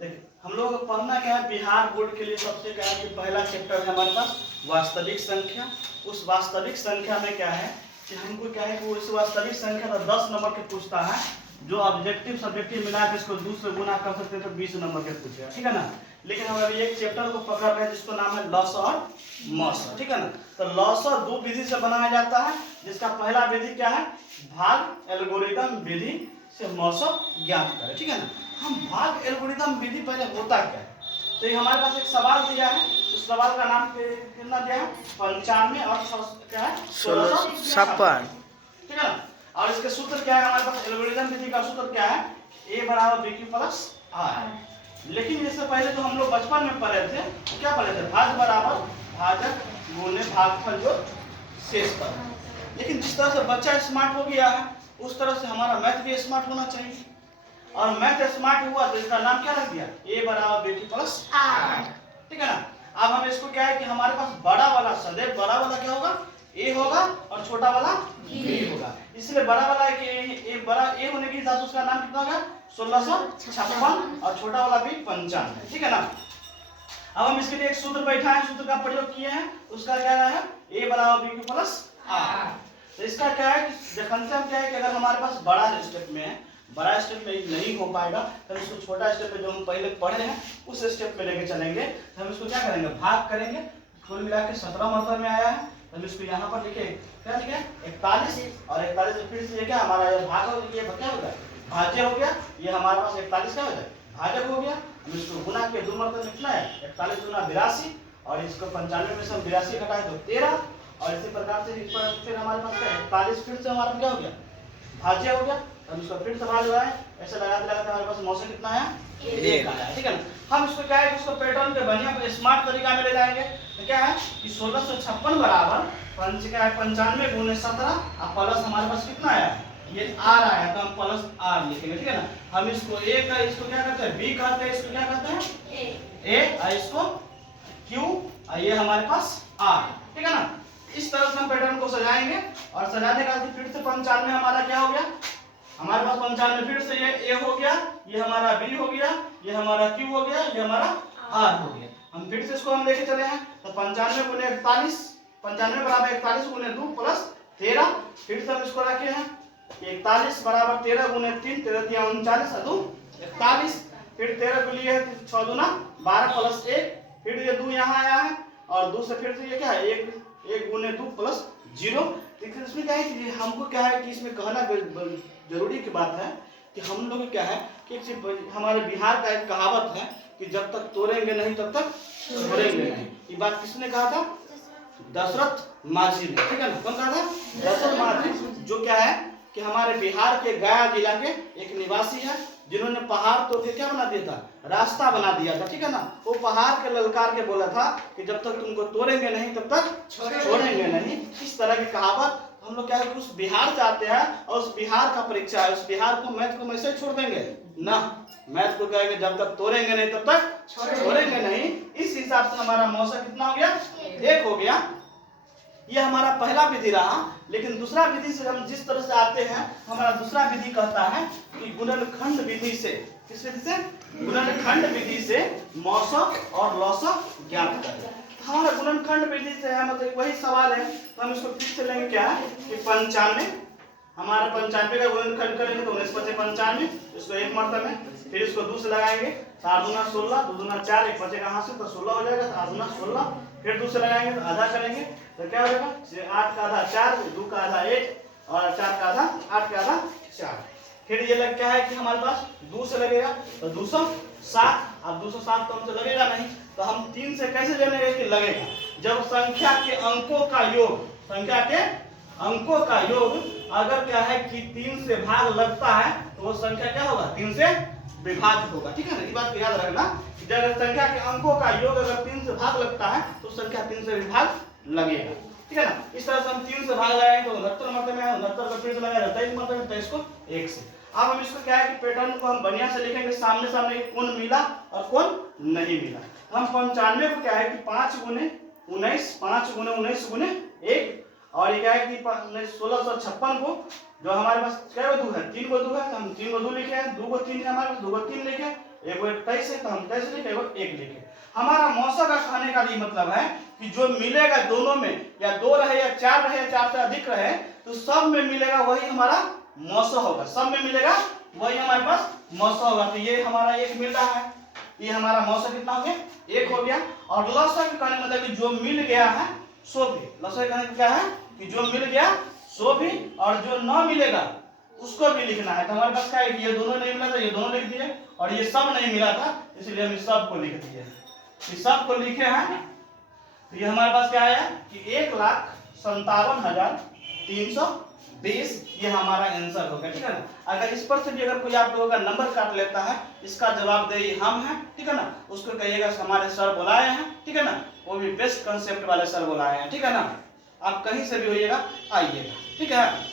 देखिए हम लोग को पढ़ना क्या है, बिहार बोर्ड के लिए सबसे क्या है कि पहला चैप्टर है हमारे पास वास्तविक संख्या। उस वास्तविक संख्या में क्या है कि हमको क्या है कि वो इस वास्तविक संख्या का 10 नंबर के पूछता है, जो ऑब्जेक्टिव सब्जेक्टिव मिला के इसको 2 से गुना कर सकते हैं तो 20 नंबर के पूछेगा, ठीक है ना। लेकिन हम अभी एक चैप्टर को पकड़ रहे हैं जिसको नाम है लॉस और मॉस, ठीक है ना। तो लॉस और दो विधि से बनाया जाता है, जिसका पहला विधि क्या है, भाग एल्गोरिथम विधि से मौसम ज्ञात करें, ठीक है ना। हम भाग एल्गोरिथम विधि पहले होता क्या है, तो ये हमारे पास एक सवाल दिया है, उस सवाल का नाम कितना दिया है 95 और क्या है 1656, ठीक है ना। और इसके सूत्र क्या है हमारे पास, एल्गोरिथम विधि का सूत्र क्या है, a बराबर bq प्लस r। लेकिन इससे पहले तो हम लोग बचपन में पढ़े थे, तो क्या पढ़े थे, भाग बराबर भाजक गुणे भागफल जो शेष पर। लेकिन जिस तरह से बच्चा स्मार्ट हो गया है उस तरह से हमारा मैथ भी स्मार्ट होना चाहिए, और मैथ स्मार्ट हुआ तो इसका नाम क्या रख दिया, a बराबर bq प्लस r, ठीक है ना। अब हम इसको क्या है कि हमारे पास बड़ा वाला सदैव बड़ा वाला क्या होगा, a होगा और छोटा वाला b होगा, इसलिए बड़ा वाला एक बड़ा a होने के हिसाब से उसका नाम कितना होगा 1656 और छोटा वाला b 95, ठीक है ना। अब हम इसके लिए एक सूत्र बैठा है, सूत्र का प्रयोग किए हैं, उसका क्या है a बराबर bq प्लस r। तो इसका क्या है कि डिफरेंशियल क्या है कि अगर हमारे पास बड़ा स्टेप में है, बड़ा स्टेप में नहीं हो पाएगा तो हम इसको छोटा स्टेप में जो हम पहले पढ़े हैं उस स्टेप में लेके चलेंगे। तो हम इसको क्या करेंगे, भाग करेंगे, कुल मिला के 17 मतलब में आया है, तो हम इसको यहाँ पर लिखे, क्या लिखे 41 और 41 से फिर से ये क्या हमारा भाग हो गया, क्या हो गया भाज्य हो गया, ये हमारे पास 41 क्या हो जाए भाजक हो गया। हम इसको गुना के 2 मतलब में कितना है 41 गुना 82 और इसको 95 में से हम 82 घटाए तो 13, और इसी प्रकार से इस पर फिर हमारे पास क्या है 41 फिर से हमारा क्या हो गया भाज्य हो गया। हम इसको फिर से भाग लगाए, ऐसे लगाते लगाते हमारे पास मौसम कितना है 1 आया, ठीक है ना। हम इसको क्या है कि उसको पैटर्न पे बढ़िया स्मार्ट तरीका में ले जाएंगे, तो क्या है कि 1656 बराबर क्या है 95 गुने 17 और प्लस हमारे पास कितना आया ये r आया, तो हम प्लस r लिखेंगे, ठीक है ना। हम इसको a का इसको क्या करते हैं b कहते हैं, इसको क्या कहते हैं a और इसको q और ये हमारे पास r, ठीक है ना। इस तरह से हम पैटर्न को सजाएंगे और सजाने का फिर से 95 हमारा क्या हो गया, हमारे पास 95 फिर से ये a हो गया, ये हमारा b हो गया, ये हमारा q हो गया, ये हमारा r हो गया। हम फिर से इसको हम लेके चले हैं, तो 95 गुने 41, 95 बराबर 41 गुने 2 प्लस 13, फिर से हम इसको रखे हैं 41 बराबर 13 गुने 3, 13 दिया 39 और 2 41, फिर 13 को लिए 6 दूना 12 प्लस 1, फिर ये 2 यहाँ आया है और 2 से फिर से ये क्या है 1 गुने 2 प्लस 0। देखिए इसमें क्या है कि हमको क्या है कि इसमें कहना जरूरी की बात है कि हम लोग क्या है कि हमारे बिहार का एक कहावत है कि जब तक तोड़ेंगे नहीं तब तक छोड़ेंगे नहीं। ये बात किसने कहा था, दशरथ माझी ने, ठीक है ना। कौन कहा था, दशरथ माझी, जो क्या है कि हमारे बिहार के गया जिला के एक निवासी है, जिन्होंने पहाड़ तो क्या बना दिया था, रास्ता बना दिया था, ठीक है ना। वो पहाड़ के ललकार के बोला था कि जब तक तुमको तोड़ेंगे नहीं तब तक छोड़ेंगे नहीं। इस तरह की कहावत हम लोग क्या है उस बिहार से आते हैं और उस बिहार का परीक्षा है, उस बिहार को मैथ को वैसे छोड़ देंगे ना, मैथ को कहेंगे जब तक तोड़ेंगे नहीं तब तक छोड़ेंगे नहीं। इस हिसाब से हमारा मौसम कितना हो गया 1 हो गया। ये हमारा पहला विधि रहा। लेकिन दूसरा विधि से हम जिस तरह से आते हैं, हमारा दूसरा विधि कहता है कि गुणनखंड विधि से, किस विधि से, गुणनखंड विधि से मौसम और लौसम ज्ञात करें। हमारा गुणनखंड विधि से है, मतलब वही सवाल है, तो हम इसको फिर से लेंगे क्या है कि 95, हमारा 95 का गुणनखंड करेंगे तो 19 बचे 95, इसको 1 मरतबे में, फिर इसको 2 से लगाएंगे 4 दूना 16, 2 दूना 4, 1 बचेगा हाथ से तो 16 हो जाएगा, 4 दूना 16, फिर 2 से लगाएंगे तो आधा करेंगे तो क्या हो जाएगा 8 का आधा 4, 2 का आधा 1 और 4 का आधा 8 का आधा 4। फिर ये लग क्या है कि हमारे पास 2 से लगेगा तो 207, अब 207 तो हमसे लगेगा नहीं, तो हम 3 से कैसे जानेंगे कि लगेगा, जब संख्या के अंकों का योग, संख्या के अंकों का योग अगर क्या है कि 3 से भाग लगता है तो वो संख्या क्या होगा 3 से विभाज्य होगा, ठीक है ना। ये बात याद रखना, जब संख्या के अंकों का योग अगर 3 से भाग लगता है तो संख्या 3 से विभाग लगेगा, ठीक है ना। इस तरह से हम 3 से भाग लगाएंगे तो 69 मतलब में 69 का फिर से लगाएगा 23 मतलब में 23 को 1 से। अब हम इसको क्या है कि पैटर्न को हम बढ़िया से लिखेंगे, सामने सामने कौन मिला और कौन नहीं मिला। हम 95 को क्या है कि 5 गुने 19 5 गुने 19 गुने 1 और ये क्या है कि 1656 को जो हमारे पास क्या दू है, 3 दू है, तो हम 3 दू लिखे हैं, 2 3 है हमारे पास, 2 3 लिखे, 1 23 है तो हम 23 लिखे, 1 लिखे। हमारा मौसा का कहने का ये मतलब है कि जो मिलेगा दोनों में, या 2 रहे या 4 रहे या 4 से अधिक रहे, तो सब में मिलेगा वही हमारा मौसा होगा, सब में मिलेगा वही हमारे पास मौसा होगा। तो ये हमारा 1 मिल रहा है, ये हमारा मौसा कितना हो गया, 1 हो गया। और लसा के कहने मतलब कि जो मिल गया है सो भी, लसा के कहने क्या है कि जो मिल गया सो भी, और जो न मिलेगा उसको भी लिखना है। तो हमारे पास क्या है कि ये दोनों नहीं मिला था, ये दोनों लिख दिए, और ये सब नहीं मिला था इसलिए हम इस सब को लिख दिए, इस सब को लिखे हैं। तो ये हमारे पास क्या आया कि 1,57,320 ये हमारा आंसर होगा, ठीक है ना। अगर इस पर से भी अगर कोई आप लोगों का नंबर काट लेता है, इसका जवाबदेही हम हैं, ठीक है ना, उसको कहिएगा हमारे सर बुलाए हैं, ठीक है ना, वो भी बेस्ट कंसेप्ट वाले सर बुलाए हैं, ठीक है ना। आप कहीं से भी होइएगा आइएगा, ठीक है।